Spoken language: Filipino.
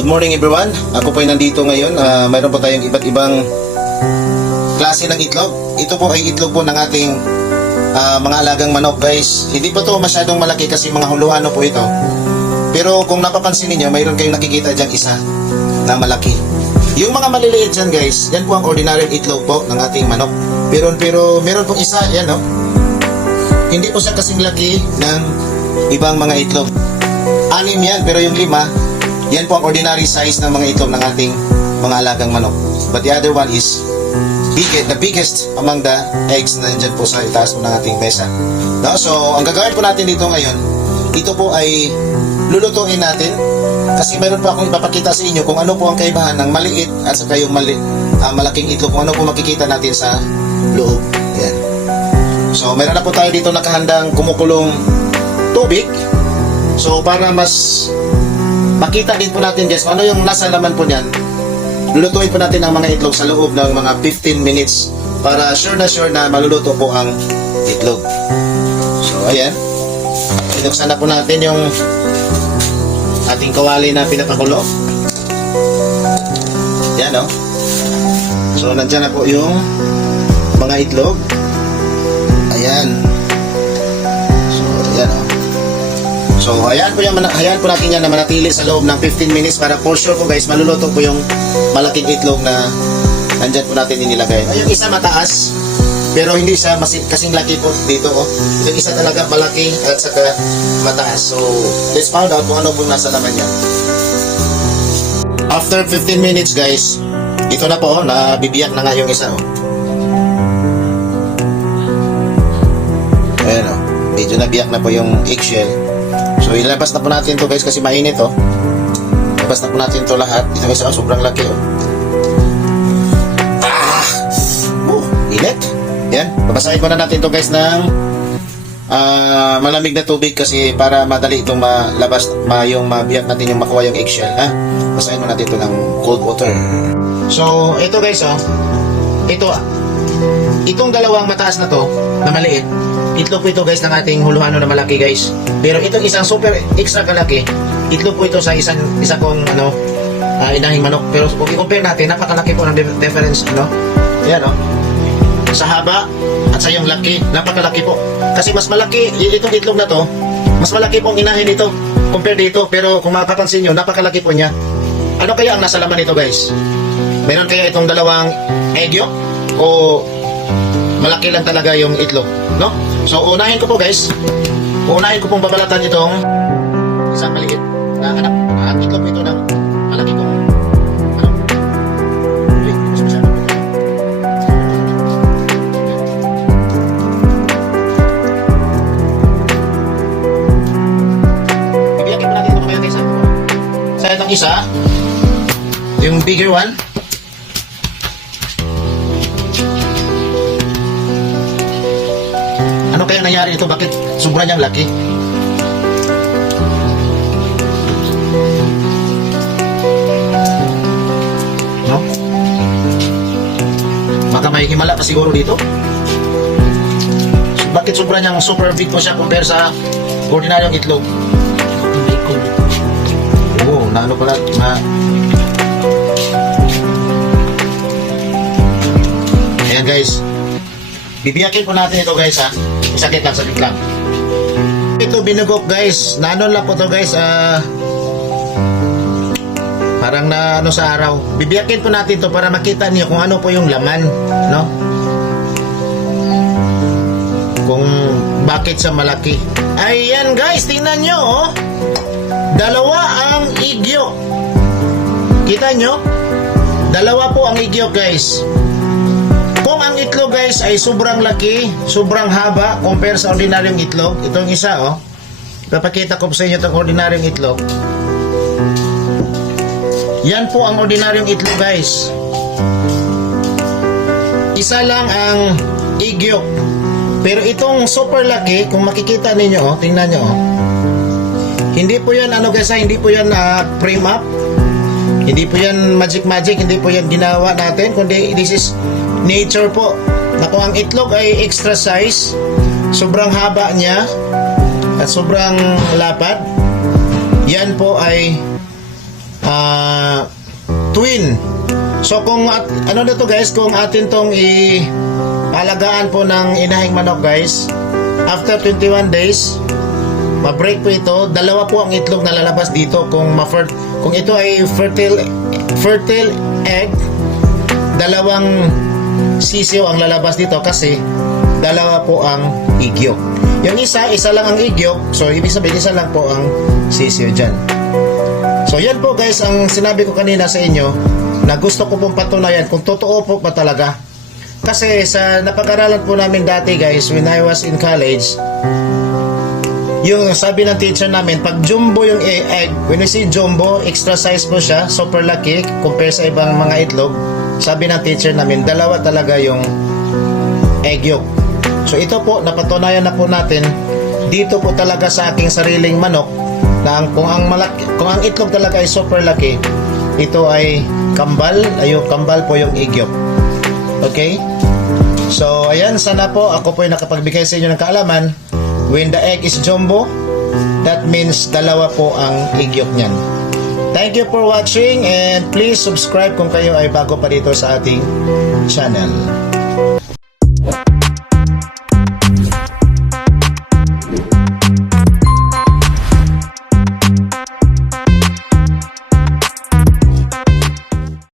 morning everyone. Ako po ay nandito ngayon. Ah, mayroon po tayong iba't ibang klase ng itlog. Ito po ay itlog po ng ating ah, mga alagang manok guys. Hindi po to masyadong malaki kasi mga huluhano po ito. Pero kung napapansin niyo, mayroon kayong nakikita dyan isa na malaki. Yung mga maliliit dyan guys, yan po ang ordinary itlog po ng ating manok. Pero, pero meron pong isa, yan no. Hindi po siya kasing laki ng ibang mga itlog. Anim yan, pero yung lima, yan po ang ordinary size ng mga itlog ng ating mga alagang manok. But the other one is big, the biggest among the eggs na nandyan po sa itaas po ng ating mesa. No? So, ang gagawin po natin dito ngayon, ito po ay lulutuin natin kasi mayroon pa akong ipapakita sa inyo kung ano po ang kaibahan ng maliit at saka yung mali, ah, malaking itlog, kung ano po makikita natin sa loob. Yan. So, meron na po tayo dito nakahandang kumukulong tubig. So, para mas makita din po natin guys ano yung nasa laman po niyan, lulutuin po natin ang mga itlog sa loob ng mga 15 minutes para sure na sure na maluluto po ang itlog. So, ayan. Binuksan na po natin yung ating kawali na pinapakulo. Yan, oh. So, nandyan na po yung mga itlog. Ayan. So, ayan, oh. So, ayan po, yung, ayan po natin yan na manatili sa loob ng 15 minutes para for sure po guys, maluluto po yung malaking itlog na nandyan po natin inilagay. Yung isa mataas, pero hindi siya mas, kasing laki po dito. Oh. Yung isa talaga malaki at saka mataas. So, let's find out kung ano po nasa laman niya. After 15 minutes guys, ito na po, oh, nabibiyak na nga yung isa. Oh. Ayan oh, medyo nabiyak na po yung eggshell. So ilabas na po natin to guys kasi mainit oh. Ilabas na po natin to lahat. Ito guys oh, sobrang laki oh. Ah! Oh, init. Yan, babasahin muna natin to guys ng ah, malamig na tubig kasi para madali itong malabas, ma, yung mabiyak natin yung makuha yung eggshell ha. Basahin muna natin to ng cold water. So, ito guys oh. Ito itong dalawang mataas na to na maliit itlog po ito guys ng ating huluhano na malaki guys. Pero itong isang super extra kalaki itlog po ito sa isang isa kong ano ah, inahing manok. Pero kung i-compare natin napakalaki po ng dif- difference ano? Yan oh. Sa haba at sa yung laki napakalaki po. Kasi mas malaki itong itlog na to mas malaki pong inahin ito compare dito. Pero kung mapapansin nyo napakalaki po niya. Ano kaya ang nasa laman nito guys? Meron kaya itong dalawang egg yolk o malaki lang talaga yung itlog, no? So, unahin ko po guys, unahin ko pong babalatan itong isang maliit na anak, at itlog ito ng malaki kong ano? Isa, yung bigger one, kaya nangyari ito? Bakit sobra niyang laki? No? Baka may himala pa siguro dito. Bakit sobra niyang super big po siya compare sa ordinaryong itlog? Oo, na ano pala, ma... Ayan guys, Bibiyakin po natin ito guys ha. Isakit lang, sakit lang. Ito binugok guys. Nanon lang po to guys. ah parang na ano sa araw. Bibiyakin po natin to para makita niyo kung ano po yung laman. No? Kung bakit sa malaki. Ayan guys, tingnan nyo oh. Dalawa ang igyo. Kita nyo? Dalawa po ang igyo guys. Ang itlog guys ay sobrang laki, sobrang haba compare sa ordinaryong itlog, itong isa oh. Papakita ko sa inyo itong ordinaryong itlog. Yan po ang ordinaryong itlog guys. Isa lang ang yolk. Pero itong super laki, kung makikita ninyo oh, tingnan nyo oh. Hindi po yan ano guys, hindi po yan na frame up. Hindi po yan magic magic, hindi po yan ginawa natin, kundi this is nature po. Na kung ang itlog ay extra size, sobrang haba niya, at sobrang lapad, yan po ay ah twin. So kung at, ano na to guys, kung atin tong i alagaan po ng inahing manok guys, after 21 days, ma-break po ito, dalawa po ang itlog na lalabas dito kung ma kung ito ay fertile fertile egg, dalawang sisiyo ang lalabas dito kasi dalawa po ang igyok. Yung isa, isa lang ang igyok, so ibig sabihin isa lang po ang sisiyo dyan. So yan po guys ang sinabi ko kanina sa inyo na gusto ko pong patunayan kung totoo po ba talaga. Kasi sa napag-aralan po namin dati guys when I was in college, yung sabi ng teacher namin, pag jumbo yung e- egg, when we see jumbo, extra size po siya, super laki compare sa ibang mga itlog. Sabi ng teacher namin, dalawa talaga yung egg yolk. So ito po, napatunayan na po natin dito po talaga sa aking sariling manok na ang, kung ang malaki, kung ang itlog talaga ay super laki, ito ay kambal, ayo kambal po yung egg yolk. Okay? So, ayan, sana po ako po ay nakapagbigay sa inyo ng kaalaman. When the egg is jumbo, that means dalawa po ang egg yolk niyan. Thank you for watching and please subscribe kung kayo ay bago pa dito sa ating channel.